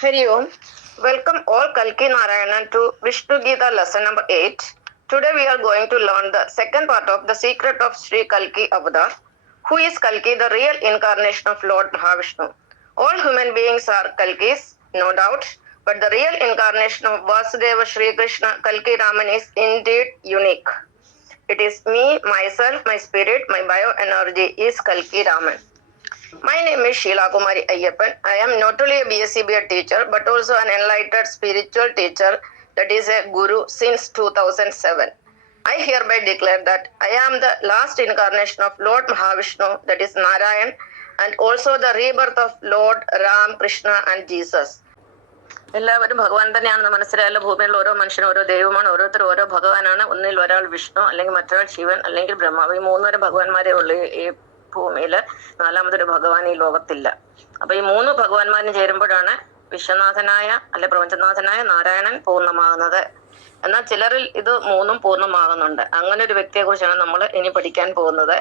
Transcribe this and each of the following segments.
Hari Om. Welcome all Kalki Narayanan to Vishnu Gita lesson number 8. Today we are going to learn the second part of the secret of Sri Kalki Avatar. Who is Kalki, the real incarnation of Lord Mahavishnu? All human beings are Kalkis, no doubt, but the real incarnation of Vasudeva Sri Krishna Kalki Raman is indeed unique. It is me, myself, my spirit, my bioenergy is Kalki Raman. My name is Sheila Kumari Ayyappan. I am not only a BSc BEd teacher but also an enlightened spiritual teacher, that is a guru, since 2007. I hereby declare that I am the last incarnation of Lord Mahavishnu, that is Narayan, and also the rebirth of Lord Ram, Krishna and Jesus. എല്ലാവരും ഭഗവാൻ തന്നെയാണെന്ന് മനസ്സിലായാലും ഭൂമിയിലുള്ള ഓരോ മനുഷ്യനും ഓരോ ദൈവമാണ്, ഓരോരുത്തരും ഓരോ ഭഗവാനാണ്. ഒന്നിൽ ഒരാൾ വിഷ്ണു, അല്ലെങ്കിൽ മറ്റൊരാൾ ശിവൻ, അല്ലെങ്കിൽ ബ്രഹ്മാവ്. ഈ മൂന്നുതരം ഭഗവാന്മാരെ ഉള്ളൂ ഈ ഭൂമിയില്. നാലാമതൊരു ഭഗവാൻ ഈ ലോകത്തില്ല. അപ്പൊ ഈ മൂന്ന് ഭഗവാന്മാരും ചേരുമ്പോഴാണ് വിശ്വനാഥനായ അല്ലെ പ്രപഞ്ചനാഥനായ നാരായണൻ പൂർണ്ണമാകുന്നത്. എന്നാൽ ചിലരിൽ ഇത് മൂന്നും പൂർണ്ണമാകുന്നുണ്ട്. അങ്ങനെ ഒരു വ്യക്തിയെ കുറിച്ചാണ് നമ്മൾ ഇനി പഠിക്കാൻ പോകുന്നത്.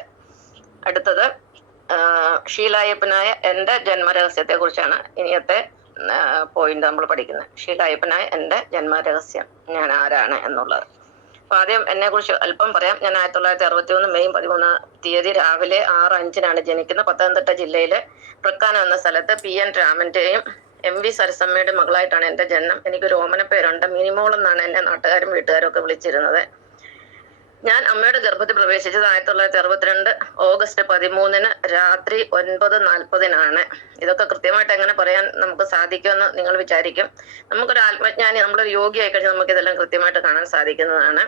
അടുത്തത് ഷീലായപ്പനായ എന്റെ ജന്മരഹസ്യത്തെ കുറിച്ചാണ് ഇനിയത്തെ പോയിന്റ് നമ്മൾ പഠിക്കുന്നത്. ഷീലായപ്പനായ എന്റെ ജന്മരഹസ്യം, ഞാൻ ആരാണ് എന്നുള്ളത്. അപ്പൊ ആദ്യം എന്നെ കുറിച്ച് അല്പം പറയാം. ഞാൻ 1961 മെയ് 13 രാവിലെ 6:05 ജനിക്കുന്നത്. പത്തനംതിട്ട ജില്ലയിലെ പ്രക്കാനം എന്ന സ്ഥലത്ത് PN രാമന്റെയും MV സരസമ്മയുടെ മകളായിട്ടാണ് എന്റെ ജന്മം. എനിക്കൊരു ഓമന പേരുണ്ട്, മിനിമോൾ എന്നാണ് എന്നെ നാട്ടുകാരും വീട്ടുകാരും ഒക്കെ വിളിച്ചിരുന്നത്. ഞാൻ അമ്മയുടെ ഗർഭത്തിൽ പ്രവേശിച്ചത് 1962 ഓഗസ്റ്റ് 13 രാത്രി 9:40 ഇതൊക്കെ കൃത്യമായിട്ട് എങ്ങനെ പറയാൻ നമുക്ക് സാധിക്കുമെന്ന് നിങ്ങൾ വിചാരിക്കും. നമുക്കൊരു ആത്മജ്ഞാനി, നമ്മളൊരു യോഗിയായി കഴിഞ്ഞാൽ നമുക്ക് ഇതെല്ലാം കൃത്യമായിട്ട് കാണാൻ സാധിക്കുന്നതാണ്.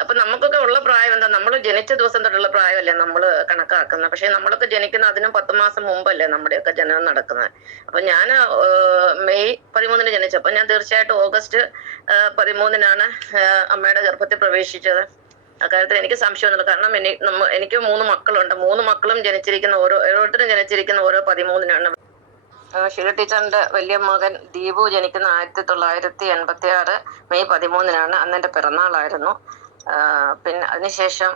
അപ്പൊ നമുക്കൊക്കെ ഉള്ള പ്രായം എന്താ, നമ്മൾ ജനിച്ച ദിവസം തൊട്ടുള്ള പ്രായമല്ലേ നമ്മൾ കണക്കാക്കുന്നത്. പക്ഷെ നമ്മളൊക്കെ ജനിക്കുന്ന അതിനും 10 മാസം മുമ്പല്ലേ നമ്മുടെയൊക്കെ ജനനം നടക്കുന്നത്. അപ്പൊ ഞാൻ മെയ് 13 ജനിച്ചപ്പോ ഞാൻ തീർച്ചയായിട്ടും ഓഗസ്റ്റ് 13 അമ്മയുടെ ഗർഭത്തിൽ പ്രവേശിച്ചത്. അക്കാര്യത്തിൽ എനിക്ക് സംശയമൊന്നുമില്ല. കാരണം എനിക്ക് 3 മക്കളുണ്ട്. 3 മക്കളും ജനിച്ചിരിക്കുന്ന ഓരോരുത്തരും ജനിച്ചിരിക്കുന്ന ഓരോ 13 ഷീല ടീച്ചറിന്റെ വലിയ മകൻ ദീപു ജനിക്കുന്ന 1986 മെയ് 13 അന്ന് എന്റെ പിറന്നാളായിരുന്നു. പിന്നെ അതിനുശേഷം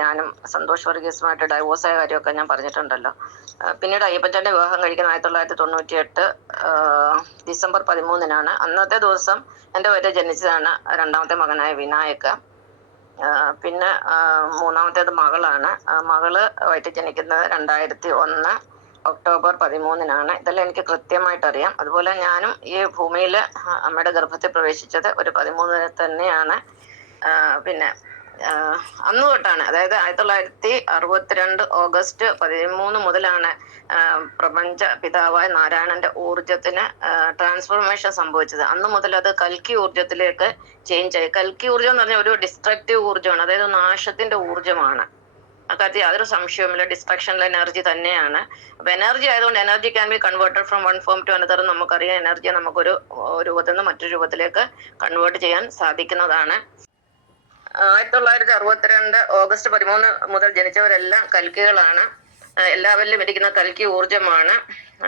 ഞാനും സന്തോഷ് വർഗീസുമായിട്ട് ഡൈവോഴ്സായ കാര്യമൊക്കെ ഞാൻ പറഞ്ഞിട്ടുണ്ടല്ലോ. പിന്നീട് അയ്യപ്പച്ചന്റെ വിവാഹം കഴിക്കുന്ന 1998 ഡിസംബർ 13 അന്നത്തെ ദിവസം എന്റെ വരെ ജനിച്ചതാണ് രണ്ടാമത്തെ മകനായ വിനായക. പിന്നെ മൂന്നാമത്തേത് മകളാണ്. മകള് വയറ്റിൽ ജനിക്കുന്നത് 2001 ഒക്ടോബർ 13 ഇതെല്ലാം എനിക്ക് കൃത്യമായിട്ട് അറിയാം. അതുപോലെ ഞാനും ഈ ഭൂമിയിൽ അമ്മയുടെ ഗർഭത്തിൽ പ്രവേശിച്ചത് ഒരു 13 തന്നെയാണ്. പിന്നെ അന്ന് തൊട്ടാണ്, അതായത് 1962 ഓഗസ്റ്റ് 13 മുതലാണ് പ്രപഞ്ച പിതാവായ നാരായണന്റെ ഊർജത്തിന് ട്രാൻസ്ഫോർമേഷൻ സംഭവിച്ചത്. അന്ന് മുതൽ അത് കൽക്കി ഊർജത്തിലേക്ക് ചേഞ്ച് ആയി. കൽക്കി ഊർജം എന്ന് പറഞ്ഞാൽ ഒരു ഡിസ്ട്രക്റ്റീവ് ഊർജമാണ്, അതായത് നാശത്തിന്റെ ഊർജമാണ്. അക്കാര്യത്തിൽ യാതൊരു സംശയവുമില്ല. ഡിസ്ട്രക്ഷനിലെ എനർജി തന്നെയാണ്. അപ്പൊ എനർജി ആയതുകൊണ്ട് energy can be converted from one form to another. നമുക്കറിയാം, എനർജിയെ നമുക്കൊരു രൂപത്തിൽ നിന്ന് മറ്റൊരു രൂപത്തിലേക്ക് കൺവേർട്ട് ചെയ്യാൻ സാധിക്കുന്നതാണ്. 1962 ഓഗസ്റ്റ് 13 മുതൽ ജനിച്ചവരെല്ലാം കൽക്കികളാണ്. എല്ലാവരിലും ഇരിക്കുന്ന കൽക്കി ഊർജമാണ്.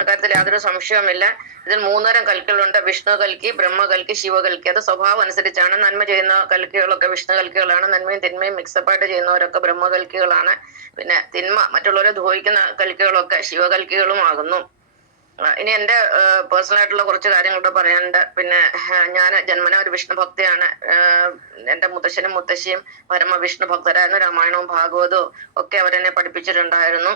അക്കാര്യത്തിൽ യാതൊരു സംശയവുമില്ല. ഇതിൽ 3 തരം കൽക്കികളുണ്ട്: വിഷ്ണു കൽക്കി, ബ്രഹ്മ കൽക്കി, ശിവകൽക്കി. അത് സ്വഭാവം അനുസരിച്ചാണ്. നന്മ ചെയ്യുന്ന കൽക്കികളൊക്കെ വിഷ്ണു കൽക്കികളാണ്. നന്മയും തിന്മയും മിക്സപ്പായിട്ട് ചെയ്യുന്നവരൊക്കെ ബ്രഹ്മ കൽക്കികളാണ്. പിന്നെ തിന്മ മറ്റുള്ളവരെ ദ്രോഹിക്കുന്ന കൽക്കികളൊക്കെ ശിവകൽക്കികളും ആകുന്നു. ഇനി എന്റെ പേഴ്സണൽ ആയിട്ടുള്ള കുറച്ച് കാര്യങ്ങളൊക്കെ പറയാനുണ്ട്. പിന്നെ ഞാൻ ജന്മന ഒരു വിഷ്ണു ഭക്തയാണ്. എന്റെ മുത്തശ്ശനും മുത്തശ്ശിയും പരമ വിഷ്ണു ഭക്തരായിരുന്നു. രാമായണവും ഭാഗവതവും ഒക്കെ അവരെന്നെ പഠിപ്പിച്ചിട്ടുണ്ടായിരുന്നു.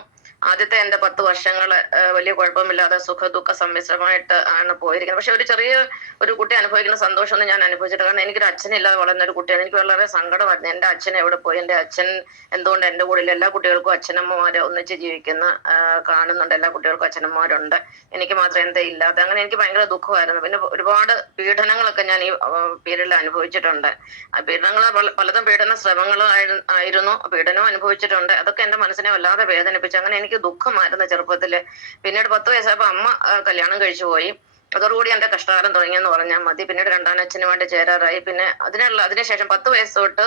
ആദ്യത്തെ എന്റെ 10 വർഷങ്ങള് വലിയ കുഴപ്പമില്ലാതെ സുഖദുഃഖ സമ്മിശ്രമായിട്ട് ആണ് പോയിരിക്കുന്നത്. പക്ഷെ ഒരു കുട്ടി അനുഭവിക്കുന്ന സന്തോഷമൊന്നും ഞാൻ അനുഭവിച്ചിട്ടില്ല. കാരണം എനിക്കൊരു അച്ഛനില്ലാതെ വളർന്ന ഒരു കുട്ടിയാണ്. എനിക്ക് വളരെ സങ്കടമായിരുന്നു. എന്റെ അച്ഛൻ എവിടെ പോയി, എന്റെ അച്ഛൻ എന്തുകൊണ്ട് എന്റെ കൂടെ? എല്ലാ കുട്ടികൾക്കും അച്ഛനമ്മമാരെ ഒന്നിച്ച് ജീവിക്കുന്ന കാണുന്നുണ്ട്. എല്ലാ കുട്ടികൾക്കും അച്ഛനമ്മമാരുണ്ട്, എനിക്ക് മാത്രം എന്താ ഇല്ലാതെ. അങ്ങനെ എനിക്ക് ഭയങ്കര ദുഃഖമായിരുന്നു. പിന്നെ ഒരുപാട് പീഡനങ്ങളൊക്കെ ഞാൻ ഈ പീരീഡിൽ അനുഭവിച്ചിട്ടുണ്ട്. ആ പീഡനങ്ങൾ പലതും പീഡന ശ്രമങ്ങളും ആയിരുന്നു. പീഡനവും അനുഭവിച്ചിട്ടുണ്ട്. അതൊക്കെ എന്റെ മനസ്സിനെ വല്ലാതെ വേദനിപ്പിച്ചു. അങ്ങനെ എനിക്ക് ദുഃഖമായിരുന്നു ചെറുപ്പത്തില്. പിന്നീട് 10 വയസ്സായപ്പോ അമ്മ കല്യാണം കഴിച്ചു പോയി. അതോടുകൂടി എന്റെ കഷ്ടകാലം തുടങ്ങിയെന്ന് പറഞ്ഞാൽ മതി. പിന്നീട് രണ്ടാം അച്ഛന് വേണ്ടി ചേരാറായി. പിന്നെ അതിനുശേഷം 10 വയസ്സ് തൊട്ട്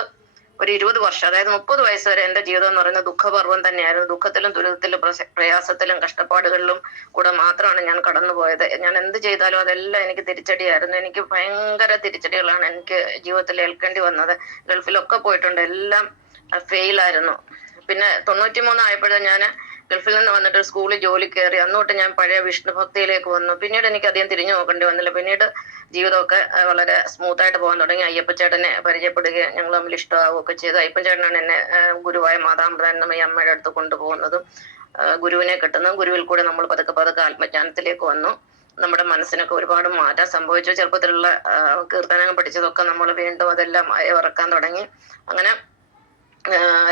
ഒരു 20 വർഷം, അതായത് 30 വയസ്സ് വരെ എന്റെ ജീവിതം എന്ന് പറയുന്നത് ദുഃഖപർവ്വം തന്നെയായിരുന്നു. ദുഃഖത്തിലും ദുരിതത്തിലും പ്രയാസത്തിലും കഷ്ടപ്പാടുകളിലും കൂടെ മാത്രമാണ് ഞാൻ കടന്നുപോയത്. ഞാൻ എന്ത് ചെയ്താലും അതെല്ലാം എനിക്ക് തിരിച്ചടിയായിരുന്നു. എനിക്ക് ഭയങ്കര തിരിച്ചടികളാണ് എനിക്ക് ജീവിതത്തിൽ ഏൽക്കേണ്ടി വന്നത്. ഗൾഫിലൊക്കെ പോയിട്ടുണ്ട്, എല്ലാം ഫെയിലായിരുന്നു. പിന്നെ 93 ആയപ്പോഴും ഞാൻ ഗൾഫിൽ നിന്ന് വന്നിട്ട് സ്കൂളിൽ ജോലി കയറി. അന്നോട്ട് ഞാൻ പഴയ വിഷ്ണു ഭക്തിയിലേക്ക് വന്നു. പിന്നീട് എനിക്ക് അധികം തിരിഞ്ഞു നോക്കേണ്ടി വന്നില്ല. പിന്നീട് ജീവിതമൊക്കെ വളരെ സ്മൂത്തായിട്ട് പോകാൻ തുടങ്ങി. അയ്യപ്പച്ചേട്ടനെ പരിചയപ്പെടുകയും ഞങ്ങൾ തമ്മിൽ ഇഷ്ടമാവുകയൊക്കെ ചെയ്തു. അയ്യപ്പച്ചേട്ടനാണ് എന്നെ ഗുരുവായ മാതാമൃതാനന്ദമയി അമ്മയുടെ അടുത്ത് കൊണ്ടുപോകുന്നതും ഗുരുവിനെ കിട്ടുന്നതും. ഗുരുവിൽ കൂടെ നമ്മൾ പതുക്കെ പതുക്കെ ആത്മജ്ഞാനത്തിലേക്ക് വന്നു. നമ്മുടെ മനസ്സിനൊക്കെ ഒരുപാട് മാറ്റം സംഭവിച്ചു. ചെറുപ്പത്തിലുള്ള കീർത്തനങ്ങൾ പഠിച്ചതൊക്കെ നമ്മൾ വീണ്ടും അതെല്ലാം ഇറക്കാൻ തുടങ്ങി. അങ്ങനെ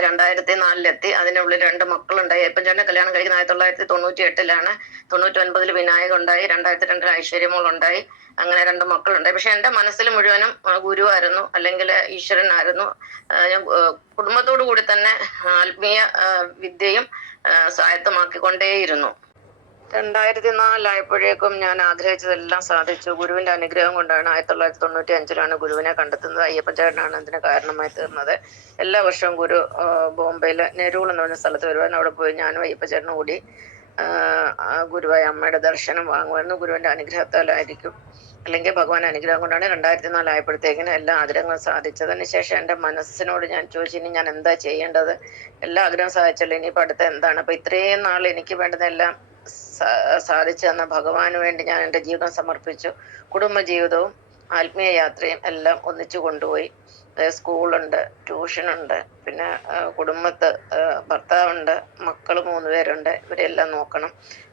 2004 അതിനുള്ളിൽ 2 മക്കളുണ്ടായി. അയ്യപ്പൻചേട്ടനെ കല്യാണം കഴിക്കുന്ന 1998 99 വിനായക ഉണ്ടായി. 2002 ഐശ്വര്യമോൾ ഉണ്ടായി. അങ്ങനെ 2 മക്കളുണ്ടായി. പക്ഷെ എന്റെ മനസ്സിൽ മുഴുവനും ഗുരുവായിരുന്നു, അല്ലെങ്കിൽ ഈശ്വരനായിരുന്നു. ഞാൻ കുടുംബത്തോടു കൂടി തന്നെ ആത്മീയ വിദ്യയും സ്വായത്തമാക്കിക്കൊണ്ടേയിരുന്നു. 2004 ഞാൻ ആഗ്രഹിച്ചതെല്ലാം സാധിച്ചു. ഗുരുവിന്റെ അനുഗ്രഹം കൊണ്ടാണ്. 1995 ഗുരുവിനെ കണ്ടെത്തുന്നത്. അയ്യപ്പൻചേട്ടനാണ് അതിന് കാരണമായി തീർന്നത്. എല്ലാ വർഷവും ഗുരു ബോംബെയിലെ നെരൂൾ എന്ന് പറഞ്ഞ സ്ഥലത്ത് വരുവാൻ. അവിടെ പോയി ഞാനും അയ്യപ്പൻചേട്ടനും കൂടി ഗുരുവായ അമ്മയുടെ ദർശനം വാങ്ങുമായിരുന്നു. ഗുരുവിന്റെ അനുഗ്രഹത്താലായിരിക്കും, അല്ലെങ്കിൽ ഭഗവാൻ അനുഗ്രഹം കൊണ്ടാണ് 2004 എല്ലാ ആഗ്രഹങ്ങളും സാധിച്ചത്. അതിനുശേഷം എൻ്റെ മനസ്സിനോട് ഞാൻ ചോദിച്ചു, ഇനി ഞാൻ എന്താ ചെയ്യേണ്ടത്? എല്ലാ ആഗ്രഹം സാധിച്ചല്ലോ, ഇനിയിപ്പോൾ അടുത്ത എന്താണ്? അപ്പൊ ഇത്രയും നാൾ എനിക്ക് വേണ്ടതെല്ലാം സാധിച്ചു തന്ന ഭഗവാന് വേണ്ടി ഞാൻ എൻ്റെ ജീവിതം സമർപ്പിച്ചു. കുടുംബജീവിതവും ആത്മീയ യാത്രയും എല്ലാം ഒന്നിച്ചു കൊണ്ടുപോയി. സ്കൂളുണ്ട്, ട്യൂഷനുണ്ട്, പിന്നെ കുടുംബത്ത് ഭർത്താവുണ്ട്, മക്കൾ 3 പേരുണ്ട്. ഇവരെല്ലാം നോക്കണം.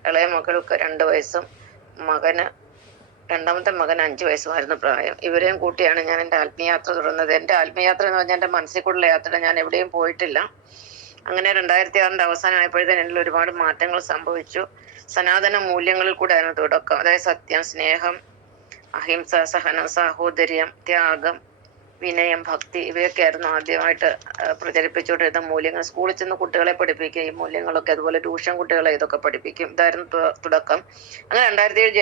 ഇളയ മക്കൾക്ക് 2 വയസ്സും രണ്ടാമത്തെ മകൻ 5 വയസ്സുമായിരുന്നു പ്രായം. ഇവരെയും കൂട്ടിയാണ് ഞാൻ എൻ്റെ ആത്മീയാത്ര തുടർന്നത്. എൻ്റെ ആത്മീയാത്ര എന്ന് പറഞ്ഞാൽ എൻ്റെ മനസ്സിൽ കൂടെയുള്ള യാത്ര. ഞാൻ എവിടെയും പോയിട്ടില്ല. അങ്ങനെ 2006 അവസാനമായപ്പോഴത്തേന് എന്നിൽ ഒരുപാട് മാറ്റങ്ങൾ സംഭവിച്ചു. സനാതന മൂല്യങ്ങളിൽ കൂടെ ആയിരുന്നു തുടക്കം. അതായത് സത്യം, സ്നേഹം, അഹിംസ, സഹനം, സാഹോദര്യം, ത്യാഗം, വിനയം, ഭക്തി, ഇവയൊക്കെയായിരുന്നു ആദ്യമായിട്ട് പ്രചരിപ്പിച്ചുകൊണ്ടിരുന്ന മൂല്യങ്ങൾ. സ്കൂളിൽ ചെന്ന് കുട്ടികളെ പഠിപ്പിക്കും ഈ മൂല്യങ്ങളൊക്കെ. അതുപോലെ ട്യൂഷൻ കുട്ടികളെ ഇതൊക്കെ പഠിപ്പിക്കും. ഇതായിരുന്നു തുടക്കം. അങ്ങനെ 2007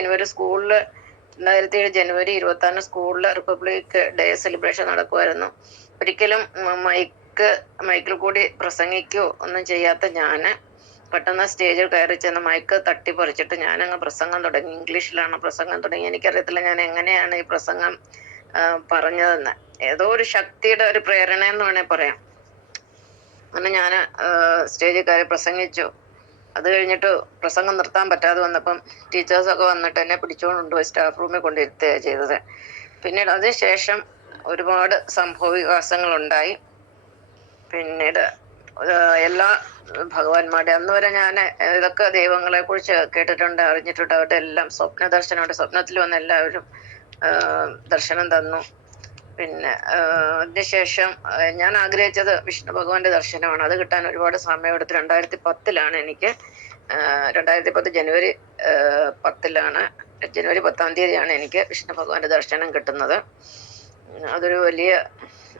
ജനുവരി 26 സ്കൂളിൽ റിപ്പബ്ലിക് ഡേ സെലിബ്രേഷൻ നടക്കുമായിരുന്നു. ഒരിക്കലും മൈക്കിൽ കൂടി പ്രസംഗിക്കുകയോ ഒന്നും ചെയ്യാത്ത ഞാൻ പെട്ടെന്ന് സ്റ്റേജിൽ കയറി ചെന്ന് മൈക്ക് തട്ടിപ്പറിച്ചിട്ട് ഞാനങ്ങ് പ്രസംഗം തുടങ്ങി. ഇംഗ്ലീഷിലാണ് പ്രസംഗം തുടങ്ങി. എനിക്കറിയത്തില്ല ഞാൻ എങ്ങനെയാണ് ഈ പ്രസംഗം പറഞ്ഞതെന്ന്. ഏതോ ഒരു ശക്തിയുടെ ഒരു പ്രേരണ എന്ന് വേണേൽ പറയാം. അങ്ങനെ ഞാൻ സ്റ്റേജിൽ കയറി പ്രസംഗിച്ചു. അത് കഴിഞ്ഞിട്ട് പ്രസംഗം നിർത്താൻ പറ്റാതെ വന്നപ്പം ടീച്ചേഴ്സൊക്കെ വന്നിട്ട് എന്നെ പിടിച്ചുകൊണ്ട് കൊണ്ടുപോയി സ്റ്റാഫ് റൂമിൽ കൊണ്ടിരുത്തുകയാണ് ചെയ്തത്. പിന്നീട് അതിനുശേഷം ഒരുപാട് സംഭവവികാസങ്ങളുണ്ടായി. പിന്നീട് എല്ലാ ഭഗവാന്മാരുടെ അന്ന് വരെ ഞാൻ ഇതൊക്കെ ദൈവങ്ങളെ കുറിച്ച് കേട്ടിട്ടുണ്ട്, അറിഞ്ഞിട്ടുണ്ട്. അവരുടെ എല്ലാം സ്വപ്ന ദർശനമുണ്ട്. സ്വപ്നത്തിൽ വന്ന് എല്ലാവരും ദർശനം തന്നു. പിന്നെ അതിനുശേഷം ഞാൻ ആഗ്രഹിച്ചത് വിഷ്ണു ഭഗവാന്റെ ദർശനമാണ്. അത് കിട്ടാൻ ഒരുപാട് സമയമെടുത്ത് 2010 എനിക്ക് 2010 ജനുവരി 10 എനിക്ക് വിഷ്ണു ഭഗവാന്റെ ദർശനം കിട്ടുന്നത്. അതൊരു വലിയ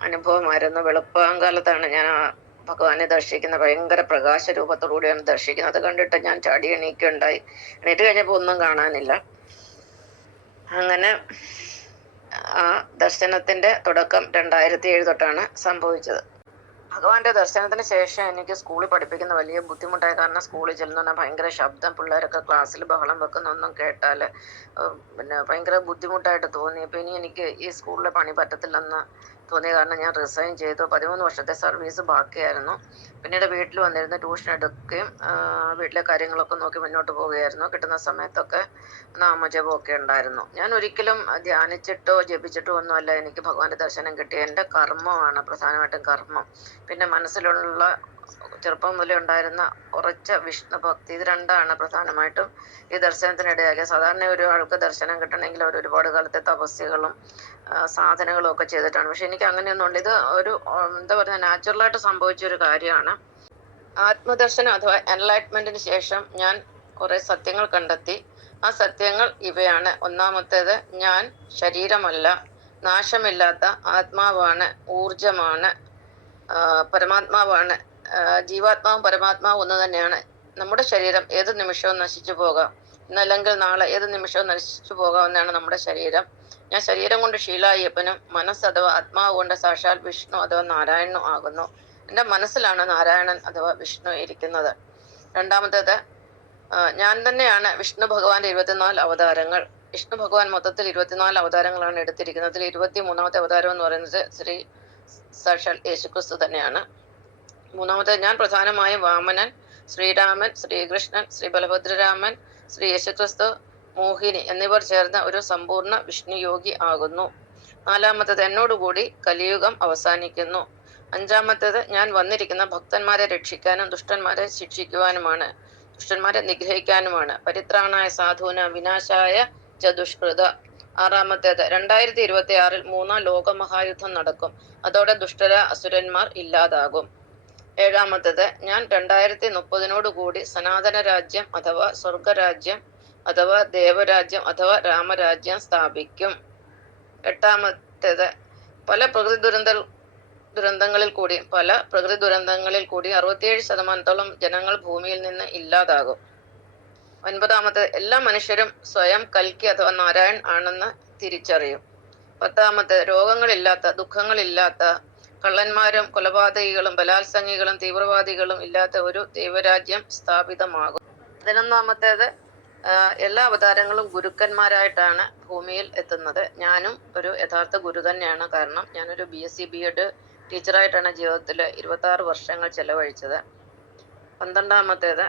അനുഭവമായിരുന്നു. വെളുപ്പാങ്കാലത്താണ് ഞാൻ ഭഗവാനെ ദർശിക്കുന്നത്. ഭയങ്കര പ്രകാശ രൂപത്തോടുകൂടിയാണ് ദർശിക്കുന്നത്. അത് കണ്ടിട്ട് ഞാൻ ചാടി എണീക്കുകയുണ്ടായി. എണീറ്റ് കഴിഞ്ഞപ്പോൾ ഒന്നും കാണാനില്ല. അങ്ങനെ ആ ദർശനത്തിന്റെ തുടക്കം 2007 തൊട്ടാണ് സംഭവിച്ചത്. ഭഗവാന്റെ ദർശനത്തിന് ശേഷം എനിക്ക് സ്കൂളിൽ പഠിപ്പിക്കുന്ന വലിയ ബുദ്ധിമുട്ടായി. കാരണം സ്കൂളിൽ ചെല്ലുന്ന ഭയങ്കര ശബ്ദം, പിള്ളേരൊക്കെ ക്ലാസ്സിൽ ബഹളം വെക്കുന്നൊന്നും കേട്ടാൽ പിന്നെ ഭയങ്കര ബുദ്ധിമുട്ടായിട്ട് തോന്നി. അപ്പം ഇനി എനിക്ക് ഈ സ്കൂളിലെ പണി പറ്റത്തില്ലെന്ന് തോന്നിയ കാരണം ഞാൻ റിസൈൻ ചെയ്തു. 13 വർഷത്തെ സർവീസ് ബാക്കിയായിരുന്നു. പിന്നീട് വീട്ടിൽ വന്നിരുന്ന് ട്യൂഷൻ എടുക്കുകയും വീട്ടിലെ കാര്യങ്ങളൊക്കെ നോക്കി മുന്നോട്ട് പോവുകയായിരുന്നു. കിട്ടുന്ന സമയത്തൊക്കെ നാമജപമൊക്കെ ഉണ്ടായിരുന്നു. ഞാൻ ഒരിക്കലും ധ്യാനിച്ചിട്ടോ ജപിച്ചിട്ടോ ഒന്നുമല്ല എനിക്ക് ഭഗവാന്റെ ദർശനം കിട്ടിയ. എൻ്റെ കർമ്മമാണ് പ്രധാനമായിട്ടും കർമ്മം. പിന്നെ മനസ്സിലുള്ള ചെറുപ്പം മുതലേ ഉണ്ടായിരുന്ന ഉറച്ച വിഷ്ണു ഭക്തി. ഇത് രണ്ടാണ് പ്രധാനമായിട്ടും ഈ ദർശനത്തിനിടയാക്കിയ. സാധാരണ ഒരു ആൾക്ക് ദർശനം കിട്ടണമെങ്കിൽ അവർ ഒരുപാട് കാലത്തെ തപസ്യകളും സാധനകളും ഒക്കെ ചെയ്തിട്ടാണ്. പക്ഷെ എനിക്ക് അങ്ങനെയൊന്നും ഉണ്ട്. ഇത് ഒരു എന്താ പറയുക, നാച്ചുറലായിട്ട് സംഭവിച്ച ഒരു കാര്യമാണ്. ആത്മദർശനം അഥവാ എൻലൈറ്റ്മെന്റിന് ശേഷം ഞാൻ കുറെ സത്യങ്ങൾ കണ്ടെത്തി. ആ സത്യങ്ങൾ ഇവയാണ്. ഒന്നാമത്തേത്, ഞാൻ ശരീരമല്ല, നാശമില്ലാത്ത ആത്മാവാണ്, ഊർജമാണ്, പരമാത്മാവാണ്. ജീവാത്മാവും പരമാത്മാവും ഒന്ന് തന്നെയാണ്. നമ്മുടെ ശരീരം ഏത് നിമിഷവും നശിച്ചു പോകാം, ഇന്നല്ലെങ്കിൽ നാളെ ഏത് നിമിഷവും നശിച്ചു പോകാവുന്നതാണ് നമ്മുടെ ശരീരം. ഞാൻ ശരീരം കൊണ്ട് ഷീലായ്യപ്പനും മനസ്സ് അഥവാ ആത്മാവ് കൊണ്ട് സാക്ഷാൽ വിഷ്ണു അഥവാ നാരായണനും ആകുന്നു. എൻ്റെ മനസ്സിലാണ് നാരായണൻ അഥവാ വിഷ്ണു ഇരിക്കുന്നത്. രണ്ടാമത്തേത്, ഞാൻ തന്നെയാണ് വിഷ്ണു ഭഗവാന്റെ 24 അവതാരങ്ങൾ. വിഷ്ണു ഭഗവാൻ മൊത്തത്തിൽ 24 അവതാരങ്ങളാണ് എടുത്തിരിക്കുന്നത്. 23ാമത്തെ അവതാരം എന്ന് പറയുന്നത് ശ്രീ സാക്ഷാൽ യേശുക്രിസ്തു തന്നെയാണ്. മൂന്നാമത്തെ, ഞാൻ പ്രധാനമായും വാമനൻ, ശ്രീരാമൻ, ശ്രീകൃഷ്ണൻ, ശ്രീ ബലഭദ്രരാമൻ, ശ്രീ യേശുക്രിസ്തു, മോഹിനി എന്നിവർ ചേർന്ന ഒരു സമ്പൂർണ്ണ വിഷ്ണുയോഗി ആകുന്നു. നാലാമത്തേത്, എന്നോടുകൂടി കലിയുഗം അവസാനിക്കുന്നു. അഞ്ചാമത്തേത്, ഞാൻ വന്നിരിക്കുന്ന ഭക്തന്മാരെ രക്ഷിക്കാനും ദുഷ്ടന്മാരെ ശിക്ഷിക്കുവാനുമാണ്, ദുഷ്ടന്മാരെ നിഗ്രഹിക്കാനുമാണ്. പരിത്രാണായ സാധൂന വിനാശായ ച ദുഷ്കൃത. ആറാമത്തേത്, 2026 മൂന്നാം ലോകമഹായുദ്ധം നടക്കും. അതോടെ ദുഷ്ടര അസുരന്മാർ ഇല്ലാതാകും. ഏഴാമത്തേത്, ഞാൻ 2030 കൂടി സനാതന രാജ്യം അഥവാ സ്വർഗരാജ്യം അഥവാ ദേവരാജ്യം അഥവാ രാമരാജ്യം സ്ഥാപിക്കും. എട്ടാമത്തേത്, പല പ്രകൃതി ദുരന്തങ്ങളിൽ കൂടി 67% ജനങ്ങൾ ഭൂമിയിൽ നിന്ന് ഇല്ലാതാകും. ഒൻപതാമത്തേത്, എല്ലാ മനുഷ്യരും സ്വയം കൽക്കി അഥവാ നാരായൺ ആണെന്ന് തിരിച്ചറിയും. പത്താമത്തേത്, രോഗങ്ങളില്ലാത്ത, ദുഃഖങ്ങളില്ലാത്ത, കള്ളന്മാരും കൊലപാതകികളും ബലാത്സംഗികളും തീവ്രവാദികളും ഇല്ലാത്ത ഒരു ദൈവരാജ്യം സ്ഥാപിതമാകും. 11ാമത്തേത്, എല്ലാ അവതാരങ്ങളും ഗുരുക്കന്മാരായിട്ടാണ് ഭൂമിയിൽ എത്തുന്നത്. ഞാനും ഒരു യഥാർത്ഥ ഗുരു തന്നെയാണ്. കാരണം ഞാനൊരു BSc B.Ed ടീച്ചറായിട്ടാണ് ജീവിതത്തിൽ 26 വർഷങ്ങൾ ചെലവഴിച്ചത്. 12ാമത്തേത്,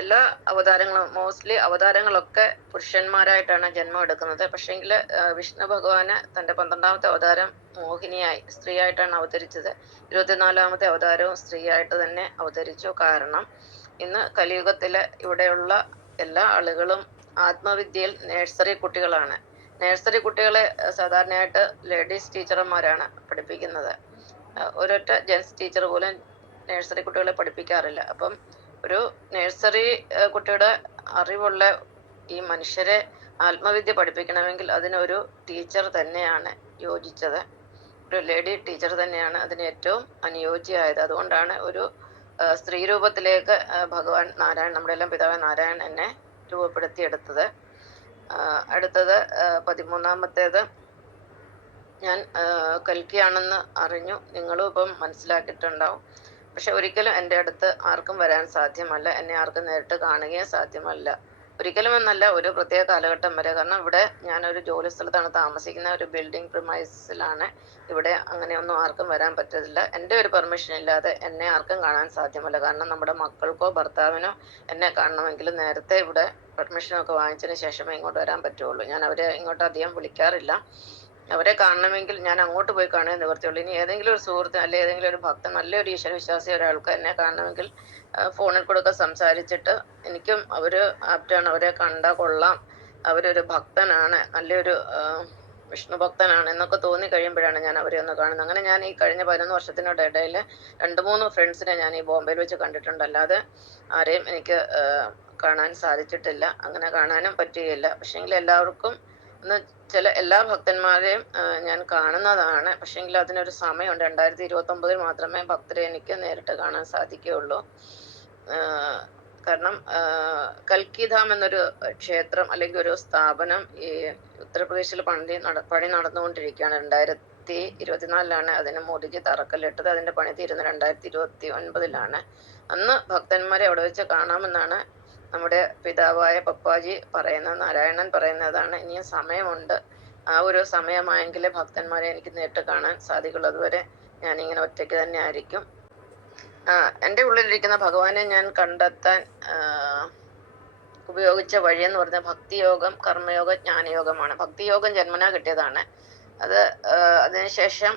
എല്ലാ അവതാരങ്ങളും മോസ്റ്റ്ലി അവതാരങ്ങളൊക്കെ പുരുഷന്മാരായിട്ടാണ് ജന്മം എടുക്കുന്നത്. പക്ഷേങ്കിൽ വിഷ്ണു ഭഗവാന് തൻ്റെ 12ാമത്തെ അവതാരം മോഹിനിയായി സ്ത്രീയായിട്ടാണ് അവതരിച്ചത്. 24ാമത്തെ അവതാരവും സ്ത്രീയായിട്ട് തന്നെ അവതരിച്ചു. കാരണം ഇന്ന് കലിയുഗത്തിലെ ഇവിടെയുള്ള എല്ലാ ആളുകളും ആത്മവിദ്യയിൽ നഴ്സറി കുട്ടികളാണ്. നഴ്സറി കുട്ടികളെ സാധാരണയായിട്ട് ലേഡീസ് ടീച്ചർമാരാണ് പഠിപ്പിക്കുന്നത്. ഒരൊറ്റ ജെൻസ് ടീച്ചർ പോലും നഴ്സറി കുട്ടികളെ പഠിപ്പിക്കാറില്ല. അപ്പം ഒരു നഴ്സറി കുട്ടിയുടെ അറിവുള്ള ഈ മനുഷ്യരെ ആത്മവിദ്യ പഠിപ്പിക്കണമെങ്കിൽ അതിനൊരു ടീച്ചർ തന്നെയാണ് യോജിച്ചത്. ഒരു ലേഡി ടീച്ചർ തന്നെയാണ് അതിന് ഏറ്റവും അനുയോജ്യമായത്. അതുകൊണ്ടാണ് ഒരു സ്ത്രീ രൂപത്തിലേക്ക് ഭഗവാൻ നാരായൺ, നമ്മുടെ എല്ലാം പിതാവ് നാരായൺ എന്നെ രൂപപ്പെടുത്തിയെടുത്തത്. അടുത്തത് 13ാമത്തേത്, ഞാൻ കൽക്കിയാണെന്ന് അറിഞ്ഞു. നിങ്ങളും ഇപ്പം മനസ്സിലാക്കിയിട്ടുണ്ടാവും. പക്ഷെ ഒരിക്കലും എൻ്റെ അടുത്ത് ആർക്കും വരാൻ സാധ്യമല്ല. എന്നെ ആർക്കും നേരിട്ട് കാണുകയും സാധ്യമല്ല. ഒരിക്കലും എന്നല്ല, ഒരു പ്രത്യേക കാലഘട്ടം വരെ. കാരണം ഇവിടെ ഞാനൊരു ജോലി സ്ഥലത്താണ് താമസിക്കുന്ന, ഒരു ബിൽഡിംഗ് പ്രിമൈസിലാണ്. ഇവിടെ അങ്ങനെയൊന്നും ആർക്കും വരാൻ പറ്റത്തില്ല. എൻ്റെ ഒരു പെർമിഷൻ ഇല്ലാതെ എന്നെ ആർക്കും കാണാൻ സാധ്യമല്ല. കാരണം നമ്മുടെ മക്കൾക്കോ ഭർത്താവിനോ എന്നെ കാണണമെങ്കിൽ നേരത്തെ ഇവിടെ പെർമിഷനൊക്കെ വാങ്ങിച്ചതിന് ശേഷമേ ഇങ്ങോട്ട് വരാൻ പറ്റുള്ളൂ. ഞാൻ അവരെ ഇങ്ങോട്ട് അധികം വിളിക്കാറില്ല. അവരെ കാണണമെങ്കിൽ ഞാൻ അങ്ങോട്ട് പോയി കാണുക നിവർത്തിയുള്ളൂ. ഇനി ഏതെങ്കിലും ഒരു സുഹൃത്ത് അല്ലെ ഏതെങ്കിലും ഒരു ഭക്തൻ, നല്ലൊരു ഈശ്വരവിശ്വാസി ഒരാൾക്ക് എന്നെ കാണണമെങ്കിൽ ഫോണിൽ കൂടെ സംസാരിച്ചിട്ട്, എനിക്കും അവര് ആപ്റ്റാണ്, അവരെ കണ്ടാൽ കൊള്ളാം, അവരൊരു ഭക്തനാണ്, നല്ലൊരു വിഷ്ണു ഭക്തനാണ് എന്നൊക്കെ തോന്നി കഴിയുമ്പോഴാണ് ഞാൻ അവരെ ഒന്ന് കാണുന്നത്. അങ്ങനെ ഞാൻ ഈ കഴിഞ്ഞ 11 വർഷത്തിനിടയിൽ 2-3 ഫ്രണ്ട്സിനെ ഞാൻ ഈ ബോംബെയിൽ വെച്ച് കണ്ടിട്ടുണ്ട്. അല്ലാതെ ആരെയും എനിക്ക് കാണാൻ സാധിച്ചിട്ടില്ല. അങ്ങനെ കാണാനും പറ്റുകയില്ല. പക്ഷേങ്കിൽ എല്ലാവർക്കും എല്ലാ ഭക്തന്മാരെയും ഞാൻ കാണുന്നതാണ്. പക്ഷേങ്കിൽ അതിനൊരു സമയമുണ്ട്. 2029 മാത്രമേ ഭക്തരെ എനിക്ക് നേരിട്ട് കാണാൻ സാധിക്കുകയുള്ളൂ. കാരണം കൽക്കിധാം എന്നൊരു ക്ഷേത്രം അല്ലെങ്കിൽ ഒരു സ്ഥാപനം ഈ ഉത്തർപ്രദേശിൽ പണി നടന്നുകൊണ്ടിരിക്കുകയാണ്. 2024 അതിന് മോദിജി തറക്കല്ലിട്ടത്. അതിന്റെ പണി തീരുന്നത് 2029 അന്ന് ഭക്തന്മാരെ അവിടെ വെച്ച് കാണാമെന്നാണ് നമ്മുടെ പിതാവായ പപ്പാജി പറയുന്നത്, നാരായണൻ പറയുന്നതാണ്. ഇനിയും സമയമുണ്ട്. ആ ഒരു സമയമായെങ്കിലേ ഭക്തന്മാരെ എനിക്ക് നേരിട്ട് കാണാൻ സാധിക്കുള്ളൂ. അതുവരെ ഞാനിങ്ങനെ ഒറ്റയ്ക്ക് തന്നെ ആയിരിക്കും. എൻ്റെ ഉള്ളിലിരിക്കുന്ന ഭഗവാനെ ഞാൻ കണ്ടെത്താൻ ഉപയോഗിച്ച വഴിയെന്ന് പറഞ്ഞാൽ ഭക്തിയോഗം, കർമ്മയോഗം, ജ്ഞാനയോഗമാണ്. ഭക്തിയോഗം ജന്മനാ കിട്ടിയതാണ്. അതിനുശേഷം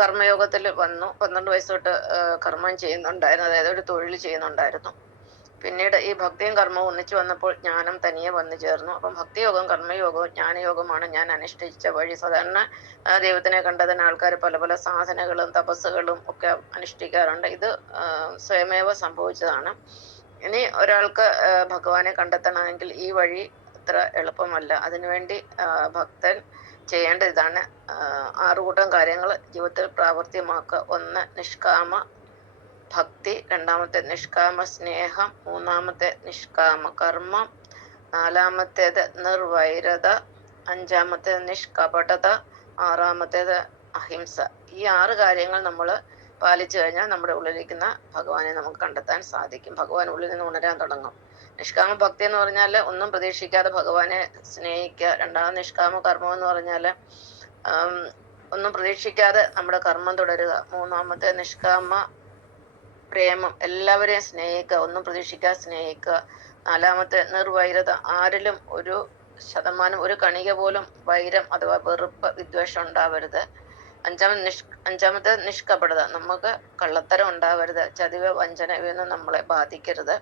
കർമ്മയോഗത്തിൽ വന്നു. 12 വയസ്സ് തൊട്ട് കർമ്മം ചെയ്യുന്നുണ്ടായിരുന്നു, അതായത് ഒരു തൊഴിൽ ചെയ്യുന്നുണ്ടായിരുന്നു. പിന്നീട് ഈ ഭക്തിയും കർമ്മവും ഒന്നിച്ചു വന്നപ്പോൾ ജ്ഞാനം തനിയെ വന്നു ചേർന്നു. അപ്പം ഭക്തിയോഗം, കർമ്മയോഗവും ജ്ഞാനയോഗമാണ് ഞാൻ അനുഷ്ഠിച്ച വഴി. സാധാരണ ദൈവത്തിനെ കണ്ടതിന് ആൾക്കാർ പല പല സാധനകളും തപസ്സുകളും ഒക്കെ അനുഷ്ഠിക്കാറുണ്ട്. ഇത് സ്വയമേവ സംഭവിച്ചതാണ്. ഇനി ഒരാൾക്ക് ഭഗവാനെ കണ്ടെത്തണമെങ്കിൽ ഈ വഴി അത്ര എളുപ്പമല്ല. അതിനുവേണ്ടി ഭക്തൻ ചെയ്യേണ്ട ഇതാണ്: 6 കൂട്ടം കാര്യങ്ങൾ ജീവിതത്തിൽ പ്രാവർത്തികമാക്കുക. 1, നിഷ്കാമ ഭക്തി. 2ാമത്തെ നിഷ്കാമ സ്നേഹം. 3ാമത്തെ നിഷ്കാമ കർമ്മം. 4ാമത്തേത് നിർവൈരത. 5ാമത്തേത് നിഷ്കപടത. 6ാമത്തേത് അഹിംസ. ഈ 6 കാര്യങ്ങൾ നമ്മൾ പാലിച്ചു കഴിഞ്ഞാൽ നമ്മുടെ ഉള്ളിലിരിക്കുന്ന ഭഗവാനെ നമുക്ക് കണ്ടെത്താൻ സാധിക്കും. ഭഗവാൻ ഉള്ളിൽ നിന്ന് ഉണരാൻ തുടങ്ങും. നിഷ്കാമ ഭക്തി എന്ന് പറഞ്ഞാൽ ഒന്നും പ്രതീക്ഷിക്കാതെ ഭഗവാനെ സ്നേഹിക്കുക. 2ാമത് നിഷ്കാമ കർമ്മം എന്ന് പറഞ്ഞാൽ ഒന്നും പ്രതീക്ഷിക്കാതെ നമ്മുടെ കർമ്മം തുടരുക. 3ാമത്തെ നിഷ്കാമ പ്രേമം, എല്ലാവരെയും സ്നേഹിക്കുക, ഒന്നും പ്രതീക്ഷിക്കാതെ സ്നേഹിക്കുക. 4, നിർവൈരത, ആരിലും ഒരു ശതമാനം, ഒരു കണിക പോലും വൈരം അഥവാ വെറുപ്പ്, വിദ്വേഷം ഉണ്ടാവരുത്. 5, നിഷ്കപടത, നമുക്ക് കള്ളത്തരം ഉണ്ടാവരുത്. ചതിവ്, വഞ്ചന ഇവയൊന്നും നമ്മളെ ബാധിക്കരുത്.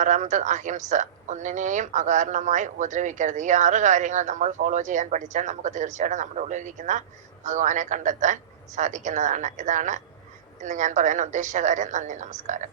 6, അഹിംസ, ഒന്നിനെയും അകാരണമായി ഉപദ്രവിക്കരുത്. ഈ 6 കാര്യങ്ങൾ നമ്മൾ ഫോളോ ചെയ്യാൻ പഠിച്ചാൽ നമുക്ക് തീർച്ചയായിട്ടും നമ്മുടെ ഉള്ളിലിരിക്കുന്ന ഭഗവാനെ കണ്ടെത്താൻ സാധിക്കുന്നതാണ്. ഇതാണ് ഇന്ന് ഞാൻ പറയാൻ ഉദ്ദേശിച്ച കാര്യം. നന്ദി, നമസ്കാരം.